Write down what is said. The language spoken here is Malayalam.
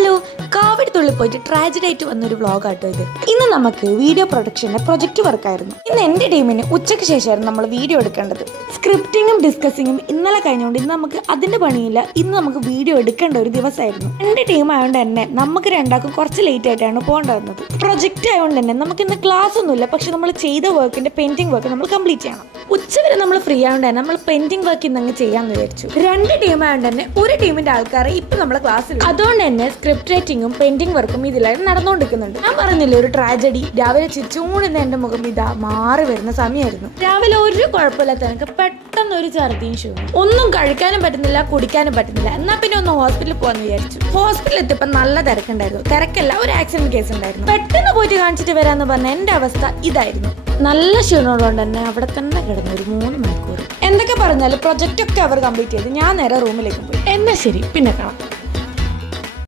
ഹലോ, കാവടിത്തുള്ളി പോയിട്ട് ട്രാജഡി ആയിട്ട് വന്നൊരു വ്ളോഗാട്ടോ ഇത്. ഇന്ന് നമുക്ക് വീഡിയോ പ്രൊഡക്ഷന്റെ പ്രൊജക്ട് വർക്കായിരുന്നു. ഇന്ന് എൻ്റെ ടീമിന് ഉച്ചയ്ക്ക് ശേഷമായിരുന്നു നമ്മൾ വീഡിയോ എടുക്കേണ്ടത്. സ്ക്രിപ്റ്റിങ്ങും ഡിസ്കസിങ്ങും ഇന്നലെ കഴിഞ്ഞുകൊണ്ട് ഇന്ന് നമുക്ക് അതിന്റെ പണിയില്ല. ഇന്ന് നമുക്ക് വീഡിയോ എടുക്കേണ്ട ഒരു ദിവസമായിരുന്നു. എൻ്റെ ടീം ആയതുകൊണ്ട് തന്നെ നമുക്ക് രണ്ടാൾക്കും കുറച്ച് ലേറ്റ് ആയിട്ടാണ് പോകേണ്ടി വന്നത്. പ്രൊജക്റ്റ് ആയതുകൊണ്ട് തന്നെ നമുക്ക് ഇന്ന് ക്ലാസ് ഒന്നുമില്ല. പക്ഷെ നമ്മൾ ചെയ്ത വർക്കിന്റെ പെയിന്റിംഗ് വർക്ക് നമ്മൾ കംപ്ലീറ്റ് ചെയ്യണം. ഉച്ചവരെ നമ്മൾ ഫ്രീ ആയതുകൊണ്ട് തന്നെ നമ്മൾ പെയിന്റിംഗ് വർക്ക് ഇന്നങ്ങ് ചെയ്യാമെന്ന് വിചാരിച്ചു. രണ്ട് ടീം ആയതുകൊണ്ട് തന്നെ ഒരു ടീമിന്റെ ആൾക്കാരെ ഇപ്പൊ നമ്മളെ ക്ലാസ്സിൽ, അതുകൊണ്ട് തന്നെ സ്ക്രിപ്റ്റ് റൈറ്റിംഗും പെയിന്റിംഗ് വർക്കും ഇതിലായി നടന്നുകൊണ്ടിരിക്കുന്നുണ്ട്. ഞാൻ പറഞ്ഞില്ലേ ഒരു ട്രാജഡി. രാവിലെ ചിരിച്ചുകൊണ്ടിരുന്ന എൻ്റെ മുഖം ഇതാ മാറി വരുന്ന സമയമായിരുന്നു. രാവിലെ ഒരു കുഴപ്പമില്ലാത്ത എനിക്ക് പെട്ടെന്ന് ഒരു ഛർദിയും ക്ഷീണം, ഒന്നും കഴിക്കാനും പറ്റുന്നില്ല, കുടിക്കാനും പറ്റുന്നില്ല. എന്നാ പിന്നെ ഒന്ന് ഹോസ്പിറ്റലിൽ പോകാന്ന് വിചാരിച്ചു. ഹോസ്പിറ്റലിൽ എത്തിയപ്പോ നല്ല തിരക്കുണ്ടായിരുന്നു. തിരക്കല്ല, ഒരു ആക്സിഡന്റ് കേസ് ഉണ്ടായിരുന്നു. പെട്ടെന്ന് പോയിട്ട് കാണിച്ചിട്ട് വരാന്ന് പറഞ്ഞ എൻ്റെ അവസ്ഥ ഇതായിരുന്നു. നല്ല ക്ഷീണമുള്ളതുകൊണ്ട് തന്നെ അവിടെ തന്നെ കിടന്നു ഒരു 3 മണിക്കൂർ. എന്തൊക്കെ പറഞ്ഞാലും പ്രൊജക്റ്റ് ഒക്കെ അവർ കംപ്ലീറ്റ് ചെയ്ത് ഞാൻ നേരെ റൂമിലേക്ക് പോയി. എന്നാ ശരി, പിന്നെ കാണാം.